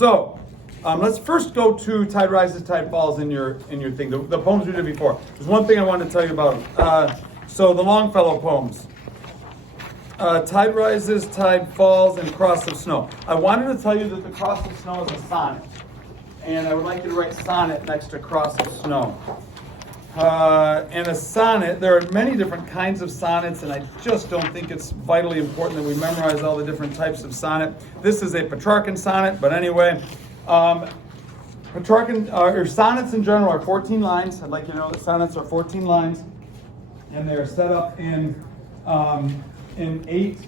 So let's first go to Tide Rises, Tide Falls in your thing. The poems we did before. There's one thing I wanted to tell you about. So the Longfellow poems. Tide Rises, Tide Falls, and Cross of Snow. I wanted to tell you that the Cross of Snow is a sonnet. And I would like you to write sonnet next to Cross of Snow. And a sonnet, there are many different kinds of sonnets, and I just don't think it's vitally important that we memorize all the different types of sonnet. This is a Petrarchan sonnet, but anyway, Petrarchan, or sonnets in general are 14 lines. I'd like you to know that sonnets are 14 lines, and they're set up in 8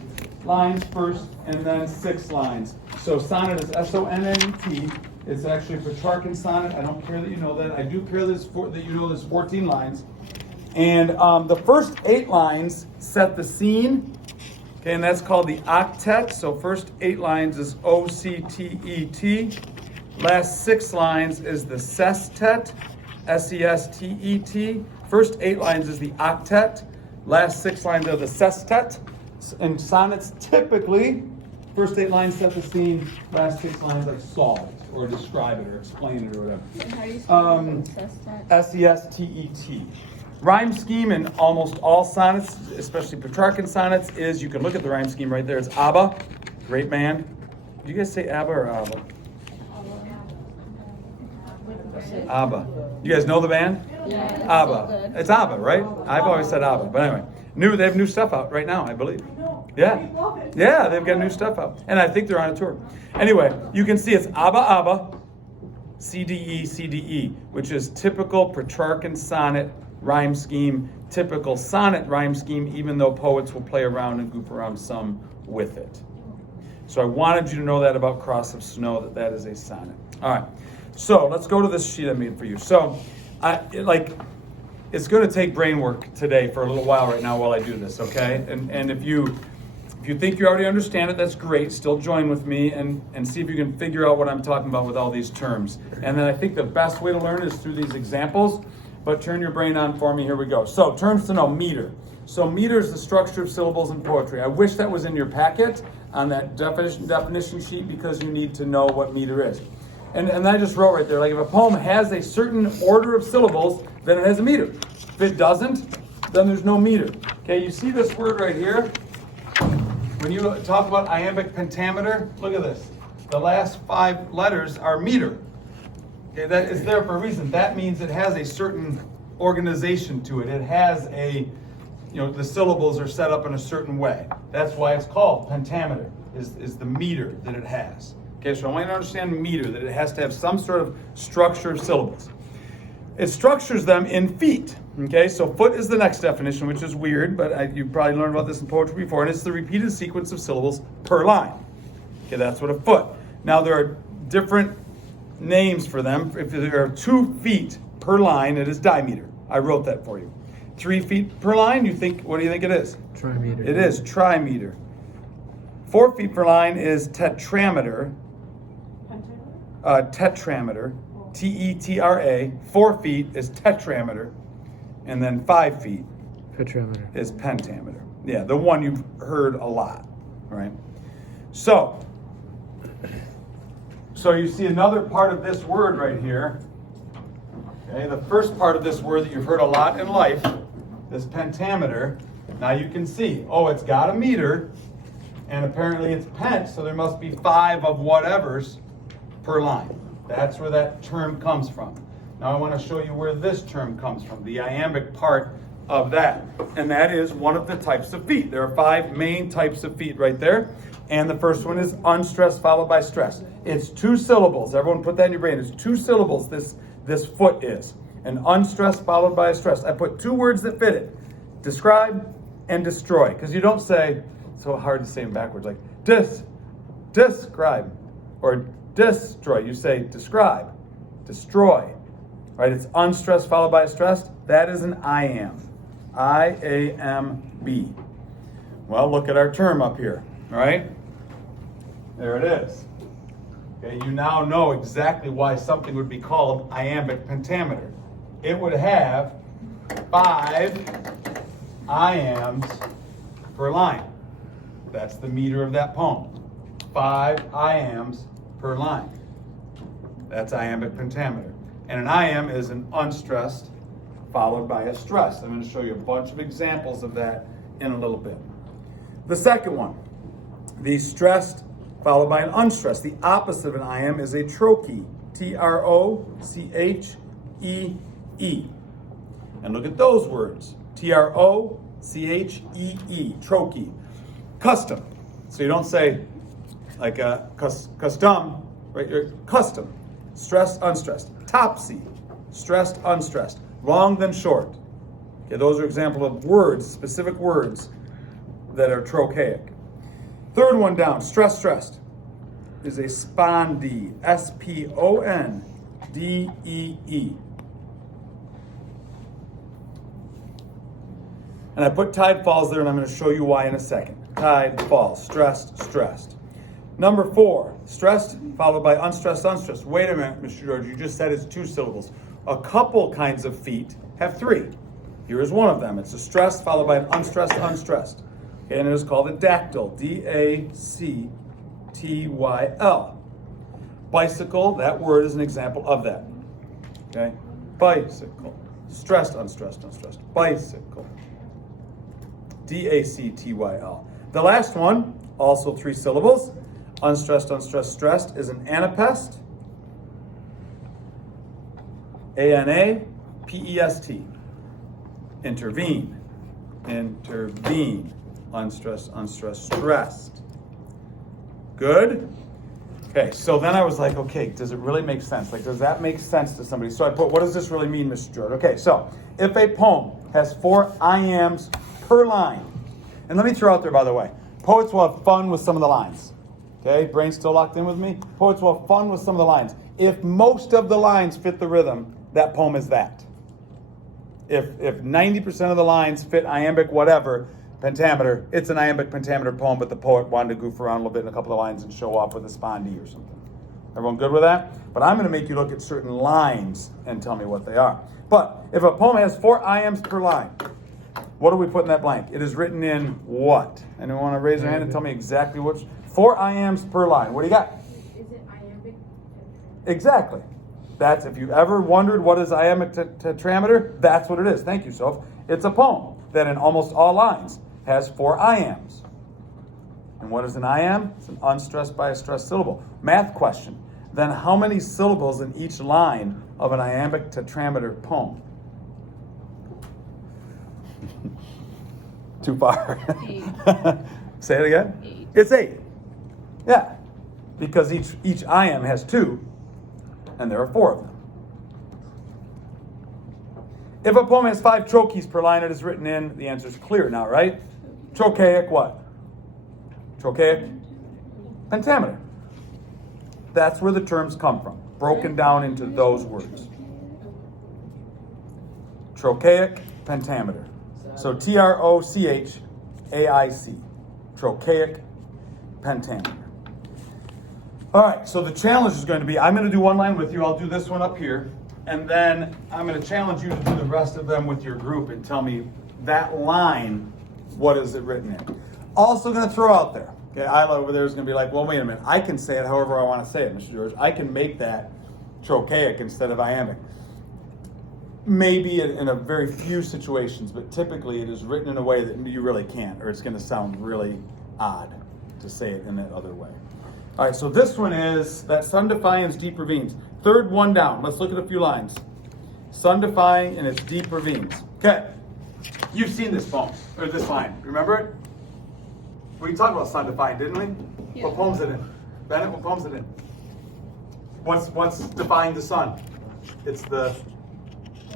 lines first, and then 6 lines. So sonnet is S-O-N-N-E-T. It's actually a Petrarchan sonnet. I don't care that you know that. I do care that you know there's 14 lines. And the first 8 lines set the scene. Okay, and that's called the octet. So first 8 lines is O-C-T-E-T. Last 6 lines is the sestet, S-E-S-T-E-T. First 8 lines is the octet. Last 6 lines are the sestet. And sonnets typically, first 8 lines set the scene, last 6 lines like solve it, or describe it, or explain it, or whatever. And how do you spell S-E-S-T-E-T. Rhyme scheme in almost all sonnets, especially Petrarchan sonnets, is, you can look at the rhyme scheme right there, it's ABBA, great band. Do you guys say ABBA or ABBA? ABBA. You guys know the band? Yeah. ABBA. It's ABBA, right? I've always said ABBA, but anyway. They have new stuff out right now, I believe. Yeah. Yeah, they've got new stuff out. And I think they're on a tour. Anyway, you can see it's ABBA, ABBA, C-D-E, C-D-E, which is typical Petrarchan sonnet rhyme scheme, typical sonnet rhyme scheme, even though poets will play around and goof around some with it. So I wanted you to know that about Cross of Snow, that is a sonnet. All right. So let's go to this sheet I made for you. So it's going to take brain work today for a little while right now while I do this, okay? And if you think you already understand it, that's great. Still join with me and see if you can figure out what I'm talking about with all these terms. And then I think the best way to learn is through these examples, but turn your brain on for me. Here we go. So terms to know, meter. So meter is the structure of syllables in poetry. I wish that was in your packet on that definition sheet because you need to know what meter is. And I just wrote right there, like if a poem has a certain order of syllables, then it has a meter. If it doesn't, then there's no meter. Okay, you see this word right here? When you talk about Iambic pentameter, look at this. The last 5 letters are meter. Okay, that is there for a reason. That means it has a certain organization to it. It has the syllables are set up in a certain way. That's why it's called pentameter, is the meter that it has. Okay, so I want you to understand meter, that it has to have some sort of structure of syllables. It structures them in feet. Okay, so foot is the next definition, which is weird, but you probably learned about this in poetry before, and it's the repeated sequence of syllables per line. Okay, that's what a foot. Now there are different names for them. If there are 2 feet per line, it is dimeter. I wrote that for you. 3 feet per line, what do you think it is? Trimeter. It is trimeter. 4 feet per line is tetrameter. Tetrameter. T-E-T-R-A. 4 feet is tetrameter. And then 5 feet Pentameter. is pentameter. Yeah, the one you've heard a lot, right? So you see another part of this word right here. Okay, the first part of this word that you've heard a lot in life, this pentameter. Now you can see, it's got a meter, and apparently it's pent, so there must be 5 of whatevers per line. That's where that term comes from. Now I want to show you where this term comes from, the iambic part of that. And that is one of the types of feet. There are 5 main types of feet right there. And the first one is unstressed followed by stress. It's 2 syllables. Everyone put that in your brain. It's 2 syllables, this foot is. And unstressed followed by a stress. I put 2 words that fit it. Describe and destroy. Because you don't say, it's so hard to say them backwards, like describe, or destroy. You say describe, destroy. Right, it's unstressed followed by a stressed. That is an iamb. I-A-M-B. Well, look at our term up here. All right? There it is. Okay, you now know exactly why something would be called iambic pentameter. It would have 5 iambs per line. That's the meter of that poem. 5 iambs per line. That's iambic pentameter. And an iamb is an unstressed followed by a stressed. I'm going to show you a bunch of examples of that in a little bit. The second one, the stressed followed by an unstressed. The opposite of an iamb is a trochee. T-R-O-C-H-E-E. And look at those words. T-R-O-C-H-E-E. Trochee. Custom. So you don't say like a custom, right? You're custom. Stressed, unstressed. Topsy. Stressed, unstressed. Long then short. Okay, those are examples of words, specific words that are trochaic. Third one down, stressed, stressed, is a spondee. S-P-O-N-D-E-E. And I put tide falls there, and I'm going to show you why in a second. Tide falls, stressed, stressed. Number 4, stressed followed by unstressed, unstressed. Wait a minute, Mr. George, you just said it's 2 syllables. A couple kinds of feet have 3. Here is one of them. It's a stressed followed by an unstressed, unstressed. Okay, and it is called a dactyl. D-A-C-T-Y-L. Bicycle, that word is an example of that. Okay, bicycle. Stressed, unstressed, unstressed. Bicycle. D-A-C-T-Y-L. The last one, also 3 syllables. Unstressed, unstressed, stressed is an anapest. A-N-A-P-E-S-T. Intervene. Intervene. Unstressed, unstressed, stressed. Good? Okay, so then I was like, okay, does it really make sense? Like, does that make sense to somebody? So I put, what does this really mean, Mr. George? Okay, so if a poem has 4 iambs per line, and let me throw out there, by the way, poets will have fun with some of the lines. Okay, brain still locked in with me? Poets will have fun with some of the lines. If most of the lines fit the rhythm, that poem is that. If 90% of the lines fit iambic whatever, pentameter, it's an iambic pentameter poem, but the poet wanted to goof around a little bit in a couple of lines and show off with a spondee or something. Everyone good with that? But I'm going to make you look at certain lines and tell me what they are. But if a poem has 4 iambs per line, what do we put in that blank? It is written in what? Anyone want to raise their hand and tell me exactly which? 4 iambs per line. What do you got? Is it iambic? Exactly. That's, if you've ever wondered what is iambic tetrameter, that's what it is. Thank you, Soph. It's a poem that in almost all lines has 4 iambs. And what is an iamb? It's an unstressed by a stressed syllable. Math question. Then how many syllables in each line of an iambic tetrameter poem? Too far. 8. Say it again. 8. It's 8. Yeah, because each iamb has 2, and there are 4 of them. If a poem has 5 trochees per line, it is written in, the answer is clear now, right? Trochaic what? Trochaic pentameter. That's where the terms come from, broken down into those words. Trochaic pentameter. So T-R-O-C-H-A-I-C. Trochaic pentameter. All right, so the challenge is going to be, I'm going to do one line with you. I'll do this one up here. And then I'm going to challenge you to do the rest of them with your group and tell me that line, what is it written in. Also going to throw out there, okay, Isla over there is going to be like, well, wait a minute. I can say it however I want to say it, Mr. George. I can make that trochaic instead of iambic. Maybe in a very few situations, but typically it is written in a way that you really can't, or it's going to sound really odd to say it in that other way. All right, so this one is that sun defying deep ravines. Third one down. Let's look at a few lines. Sun defying in its deep ravines. Okay, you've seen this poem, or this line. Remember it? We talked about sun defying, didn't we? Yeah. What poem's it in? Bennett, what poem's it in? What's defying the sun? It's the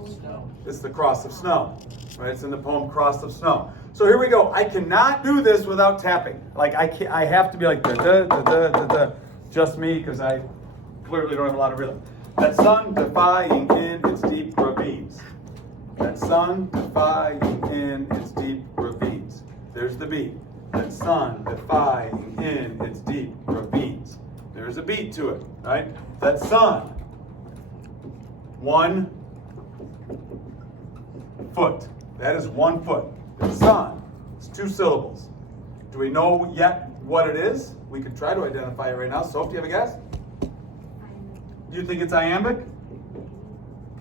Snow. It's the cross of snow, right? It's in the poem Cross of Snow. So here we go. I cannot do this without tapping. Like I have to be like da da da da da da. Just me, because I clearly don't have a lot of rhythm. That sun defying in its deep ravines. That sun defying in its deep ravines. There's the beat. That sun defying in its deep ravines. There's a beat to it, right? That sun. 1 foot. That is 1 foot. The sun. It's 2 syllables. Do we know yet what it is? We could try to identify it right now. Soph, do you have a guess? You think it's iambic?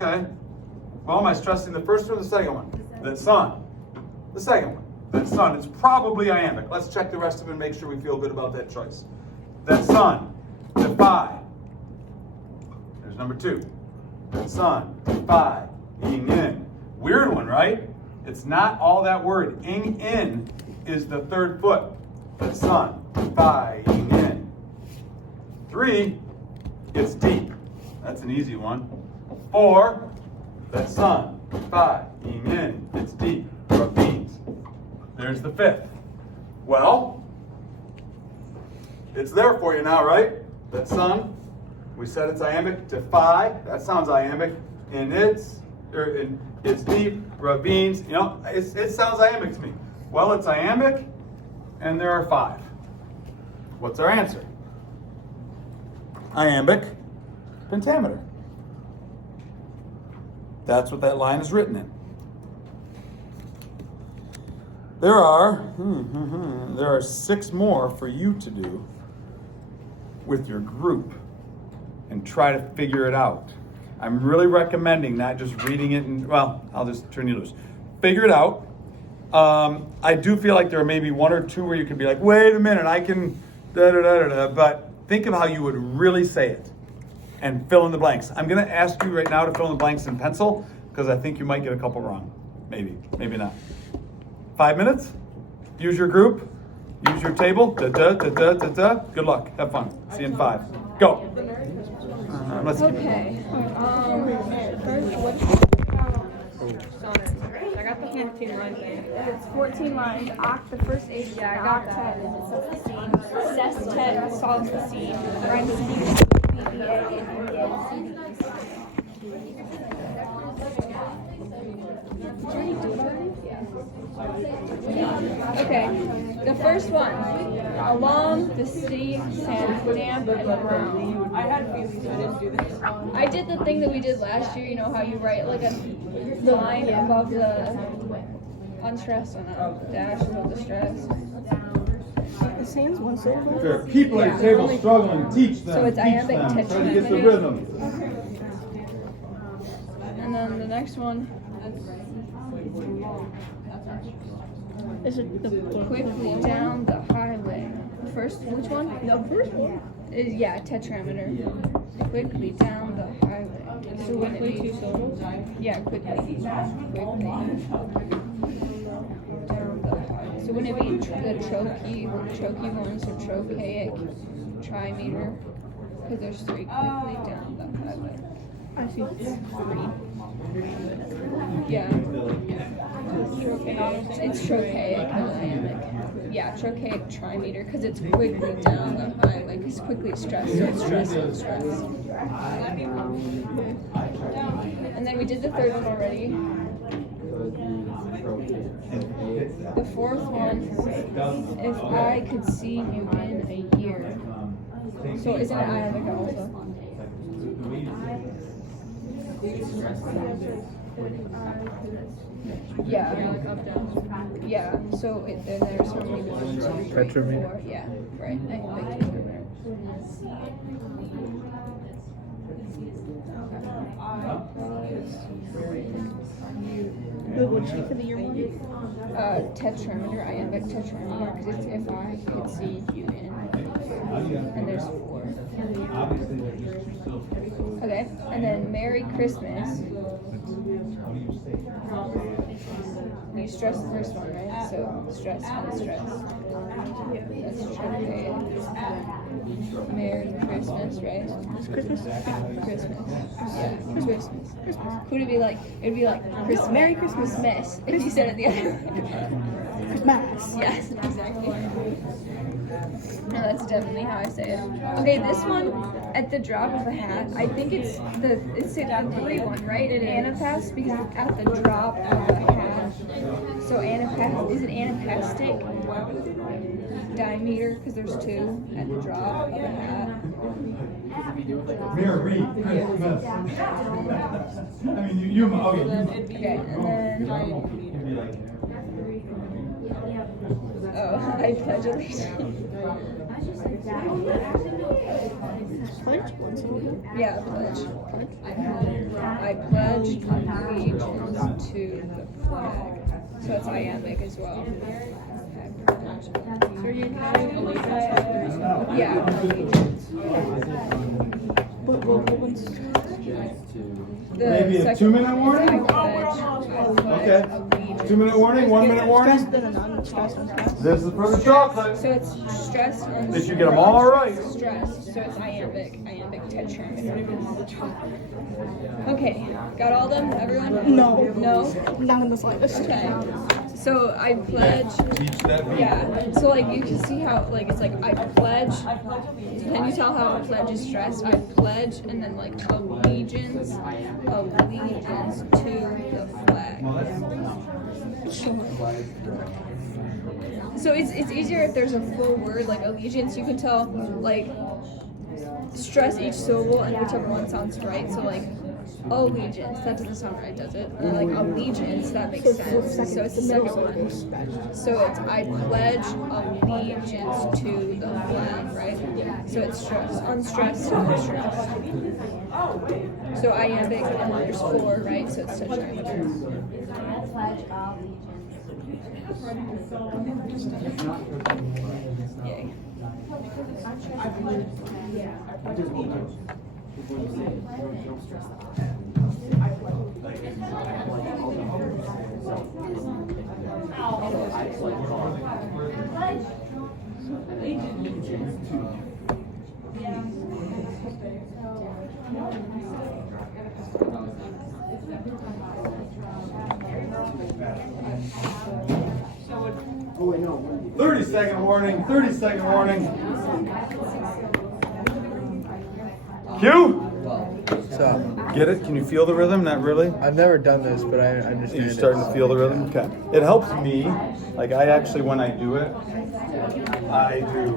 Okay. Well, am I stressing the first one or the second one? The sun. The second one. That sun. It's probably iambic. Let's check the rest of it and make sure we feel good about that choice. That sun. Defy. There's number 2. That sun. Defy. Ing in. Weird one, right? It's not all that word. Ing in is the third foot. That sun. Defy. Ing in. 3. It's deep. That's an easy one. 4. That sun. Defy. Ing in. It's deep. Ravines. There's the 5th. Well, it's there for you now, right? That sun. We said it's iambic. Defy. That sounds iambic. And it's deep. Ravines. You know, it sounds iambic to me. Well, it's iambic, and there are 5. What's our answer? Iambic pentameter. That's what that line is written in. There are 6 more for you to do with your group and try to figure it out. I'm really recommending not just reading it and, well, I'll just turn you loose. Figure it out. I do feel like there are maybe 1 or 2 where you could be like, wait a minute, I can da-da-da-da-da, but think of how you would really say it and fill in the blanks. I'm going to ask you right now to fill in the blanks in pencil because I think you might get a couple wrong. Maybe not. 5 minutes? Use your group. Use your table. Da-da-da-da-da-da. Good luck. Have fun. See you in 5. Go. Let's Okay. I got the 14 lines there. It's 14 lines. The first 8. Yeah, I got that. Sestet solves the scene. Okay, the first one. Along the sea, sand, damp, and brown. I had feelings I didn't do this. I did the thing that we did last year, you know how you write like the line above the unstressed and a dash above the stress. The sand's one syllable. There are people at your table struggling. Teach them. So it's teach iambic them. Try to get the tetrameter. rhythm. And then the next one, Is it the quickly down the highway. The first, which one? The first one. Is Tetrameter. Quickly down the highway. So wouldn't it be 2 syllables? Yeah, quickly. Quickly. Down the highway. So wouldn't it be the trochee ones or trochaic trimeter? Because there's 3 quickly down the highway. I see 3. Yeah. It's trochaic, not iambic. Yeah, trochaic trimeter, because it's quickly down the highway, because quickly is stress, so it's stress and stress. And then we did the 3rd one already. The 4th one, if I could see you in a year. So isn't it iambic also? Yeah, so then there's only 1, 2, 3, 4. Yeah, right. Iambic tetrameter. What would you for the year one? Tetrameter, iambic tetrameter, because it's if I could see you in. And there's 4. Okay, and then Merry Christmas. You stress the first one, right? So stress and stress. That's okay. Merry Christmas, right? It's Christmas. Christmas. Yeah, Christmas. Would it be like? It'd be like Christmas. Merry Christmas mess. If you said it the other way. Christmas. Yes, exactly. No, that's definitely how I say it. Okay, this one, at the drop of a hat, I think it's the 3 one, right? At anapass, because it's at the drop of a hat. So anapass, is it anapastic diameter? Because there's 2 at the drop of a hat. Merry Christmas. I mean, you okay. Okay, and then, oh, I pledge allegiance. Pledge? One syllable? Yeah, pledge. Pledge? I pledge allegiance to the flag. So it's iambic as well. So you're having allegiance? Yeah, allegiance. What one's The Maybe a second 2-minute one warning? is I pledge Okay. allegiance. 2-minute warning, 1-minute warning. stressed and non-stressed and stressed? This is for the chocolate. So it's stressed on Did you get them all right? stressed. So it's iambic tetrameter. Okay, got all them? Everyone? No. No? Not in the slightest. Okay. So I pledge. Teach that beat. Yeah. So like you can see how like it's like I pledge. Can you tell how a pledge is stressed? I pledge and then like allegiance to the flag. So it's easier if there's a full word like allegiance. You can tell like stress each syllable and whichever one sounds right. So like allegiance, that doesn't sound right, does it? And like allegiance, that makes sense. So it's the second one. So it's I pledge allegiance to the flag, right? So it's stressed, unstressed, unstressed. So iambic and there's 4, right? So it's tetrameter. Yay. Oh, wait, no. 30-second warning, 30-second warning. Cue. What's up? Get it? Can you feel the rhythm? Not really? I've never done this, but I understand. You're starting to feel the rhythm? Okay. It helps me. Like, I actually, when I do it, I do,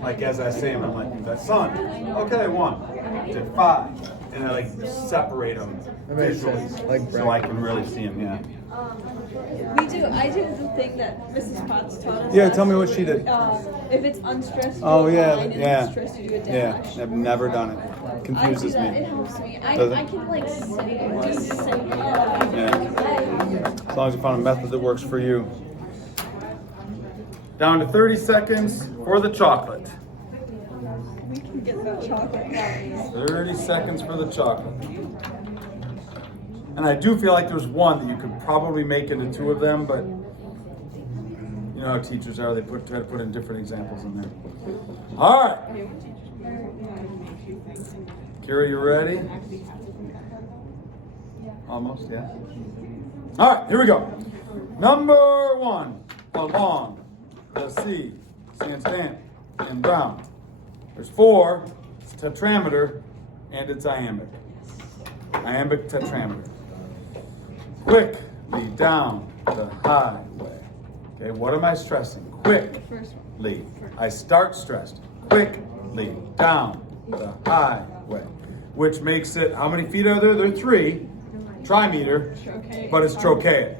like, as I say them, I'm like, that's son. Okay, 1 to 5. And I, like, separate them That makes visually. sense. Like So I can really see them, yeah. I do the thing that Mrs. Potts taught us. Yeah, tell me what she did. If it's unstressed, Oh, do a yeah, line, and yeah. if it's stressed, you do a Yeah, dash. I've never done it. I do Confuses that. It me. helps me. Does it? I can like say it, just say it. Yeah. As long as you found a method that works for you. Down to 30 seconds for the chocolate. We can get that chocolate. 30 seconds for the chocolate. And I do feel like there's one that you could probably make into 2 of them, but you know how teachers are, they try to put in different examples in there. All right. Kira, you ready? Almost, yeah. All right, here we go. Number 1, along the C, stand, and down. There's 4, it's tetrameter, and it's iambic. Iambic tetrameter. Quickly down the highway. Okay, what am I stressing? Quickly. I start stressed. Quickly down the highway. Which makes it, how many feet are there? There are 3. Trimeter, but it's trochaic.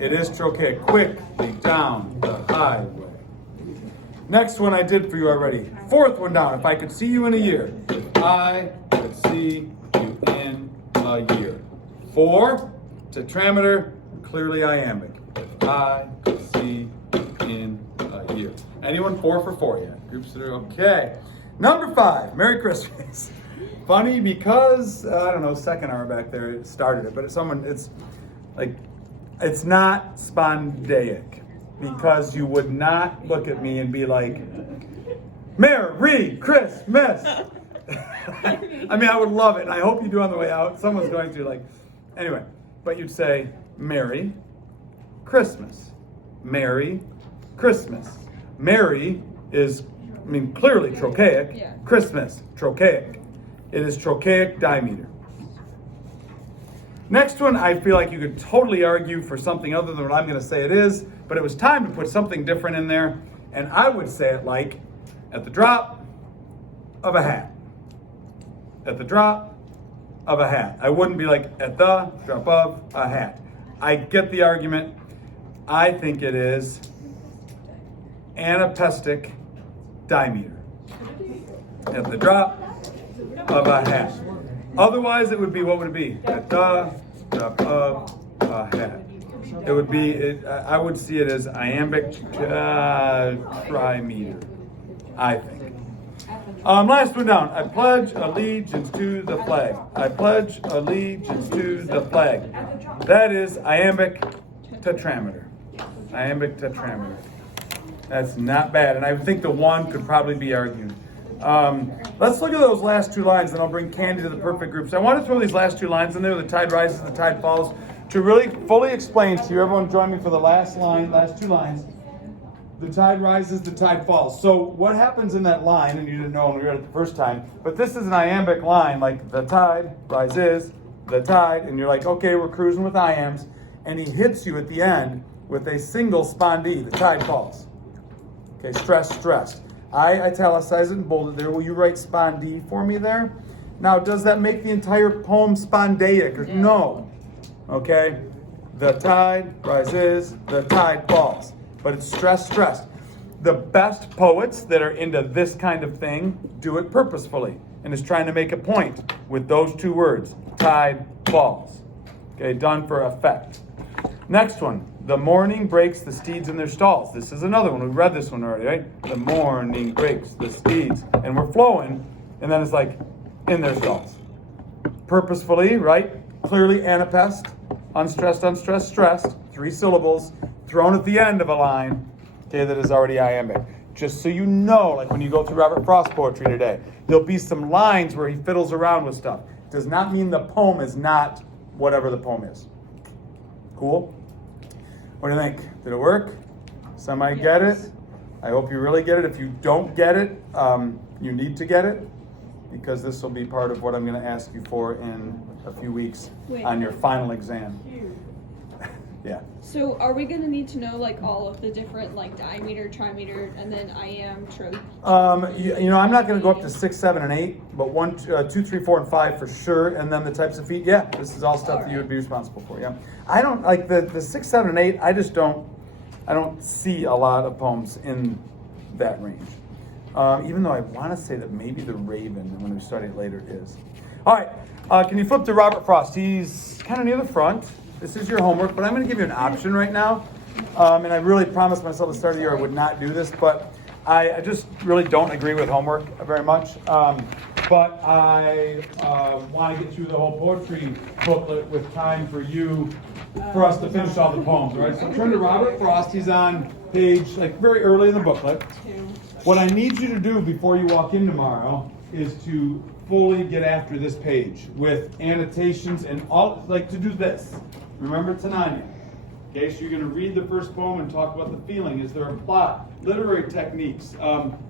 It is trochaic. Quickly down the highway. Next one I did for you already. 4th one down. If I could see you in a year. If I could see you in a year. 4, tetrameter, clearly iambic. If I could see you in a year. Anyone 4 for 4 yet? Groups that are okay. Number 5, Merry Christmas. Funny because, I don't know, second hour back there, it started it, but it's like, it's not spondaic because you would not look at me and be like, Merry Christmas. I mean, I would love it. And I hope you do on the way out. Someone's going to anyway, but you'd say, Merry Christmas. Merry Christmas. Merry is, clearly trochaic. Yeah. Christmas, trochaic. It is trochaic dimeter. Next one, I feel like you could totally argue for something other than what I'm going to say it is, but it was time to put something different in there, and I would say it like, at the drop of a hat. At the drop of a hat. I wouldn't be like, at the drop of a hat. I get the argument. I think it is anapestic dimeter at the drop of a hat. Otherwise, it would be, what would it be? At the drop of a hat. It would be, I would see it as iambic trimeter, I think. Last one down. I pledge allegiance to the flag. I pledge allegiance to the flag. That is iambic tetrameter. Iambic tetrameter. That's not bad, and I think the one could probably be argued. Let's look at those last two lines, and I'll bring Candy to the perfect group. So I want to throw these last two lines in there, the tide rises, the tide falls, to really fully explain to you. Everyone join me for the last two lines. The tide rises, the tide falls. So what happens in that line, and you didn't know when we read it the first time, but this is an iambic line, like the tide rises, the tide, and you're like, okay, we're cruising with iambs, and he hits you at the end with a single spondee, the tide falls. Okay, stressed. I italicize it and bold it there. Will you write spondee for me there? Now, does that make the entire poem spondaic? No. Okay, the tide rises, the tide falls. But it's stressed. The best poets that are into this kind of thing do it purposefully and is trying to make a point with those two words, tide falls. Okay, done for effect. Next one, the morning breaks the steeds in their stalls. This is another one. We read this one already, right? The morning breaks the steeds. And we're flowing, and then it's like, in their stalls. Purposefully, right? Clearly anapest, unstressed, stressed, 3 syllables, thrown at the end of a line, okay, that is already iambic. Just so you know, like when you go through Robert Frost poetry today, there'll be some lines where he fiddles around with stuff. Does not mean the poem is not whatever the poem is. Cool? What do you think? Did it work? Somebody get it? I hope you really get it. If you don't get it, you need to get it, because this will be part of what I'm going to ask you for in a few weeks on your final exam. Yeah. So are we gonna need to know like all of the different like diameter, trimeter, and then iamb, you know, I'm not going to go up to 6, 7, and 8, but 1, 2, 3, 4, and 5 for sure, and then the types of feet. Yeah, this is all stuff that you would be responsible for. Yeah, I don't like the 6, 7, and 8. I don't see a lot of poems in that range. Even though I want to say that maybe the Raven, when we study it later, is. All right, can you flip to Robert Frost? He's kind of near the front. This is your homework, but I'm going to give you an option right now. And I really promised myself at the start of the year I would not do this, but I just really don't agree with homework very much. But I want to get through the whole poetry booklet with time for us to finish all the poems. All right, so turn to Robert Frost. He's on page, like very early in the booklet. What I need you to do before you walk in tomorrow is to fully get after this page with annotations and all, like to do this. Remember Tananya. Okay, so you're going to read the first poem and talk about the feeling. Is there a plot? Literary techniques.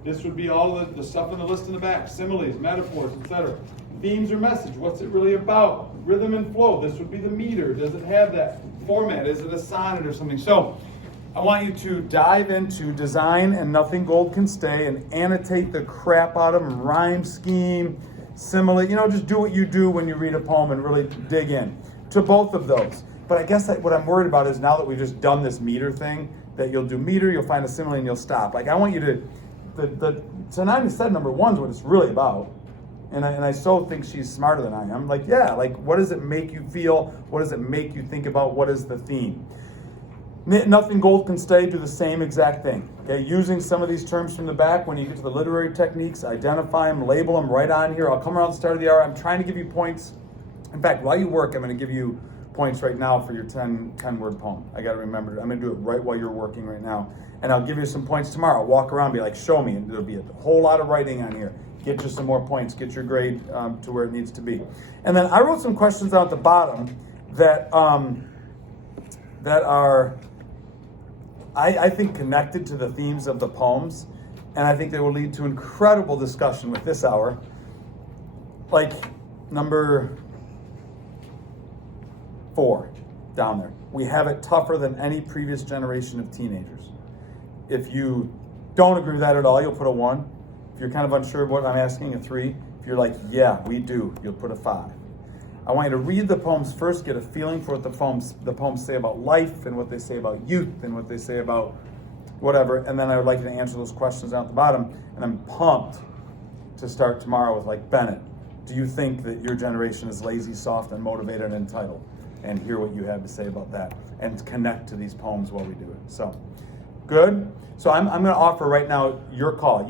This would be all the stuff in the list in the back. Similes, metaphors, etc. Themes or message. What's it really about? Rhythm and flow. This would be the meter. Does it have that format? Is it a sonnet or something? So I want you to dive into design and nothing gold can stay and annotate the crap out of them. Rhyme scheme, simile. You know, just do what you do when you read a poem and really dig in to both of those. But I guess what I'm worried about is now that we've just done this meter thing, that you'll do meter, you'll find a simile, and you'll stop. Like I want you to, tonight instead number 1 is what it's really about. And I so think she's smarter than I am. Like, yeah, like what does it make you feel? What does it make you think about? What is the theme? Nothing gold can stay, do the same exact thing. Okay, using some of these terms from the back, when you get to the literary techniques, identify them, label them right on here. I'll come around the start of the hour. I'm trying to give you points. In fact, while you work, I'm going to give you points right now for your 10-word poem. I got to remember, I'm going to do it right while you're working right now. And I'll give you some points tomorrow. Walk around, be like, show me. And there'll be a whole lot of writing on here. Get you some more points. Get your grade to where it needs to be. And then I wrote some questions down at the bottom that are, I think, connected to the themes of the poems. And I think they will lead to incredible discussion with this hour. Like number 4 down there. We have it tougher than any previous generation of teenagers. If you don't agree with that at all, you'll put a 1. If you're kind of unsure of what I'm asking, a 3. If you're like, yeah, we do, you'll put a 5. I want you to read the poems first, get a feeling for what the poems say about life and what they say about youth and what they say about whatever. And then I would like you to answer those questions down at the bottom. And I'm pumped to start tomorrow with like, Bennett, do you think that your generation is lazy, soft, unmotivated, and entitled? And hear what you have to say about that. And connect to these poems while we do it. So, good. So I'm going to offer right now your call.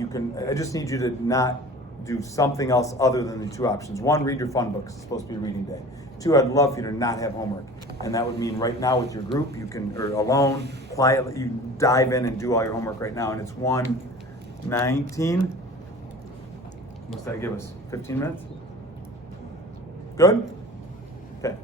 I just need you to not do something else other than the two options. One, read your fun book, 'cause it's supposed to be reading day. Two, I'd love for you to not have homework. And that would mean right now with your group, you can, or alone, quietly, you dive in and do all your homework right now. And it's 1:19. What's that give us? 15 minutes? Good? Okay.